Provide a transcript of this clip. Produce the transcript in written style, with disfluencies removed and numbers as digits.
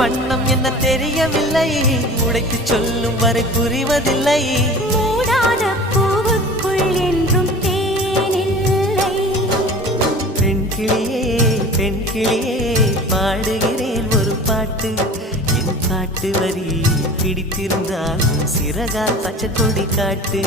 வண்ணம் என்ன தெரியவில்லை, உடைத்து சொல்லும் வரை புரிவதில்லை. மூடாத பூவுக்குள் என்றும் தேனில்லை. பெண் கிளியே பெண் கிளியே பாடுகிறேன் ஒரு பாட்டு. என் பாட்டு வரி பிடித்திருந்தால் சிறகால் பச்சை கொடி காட்டு.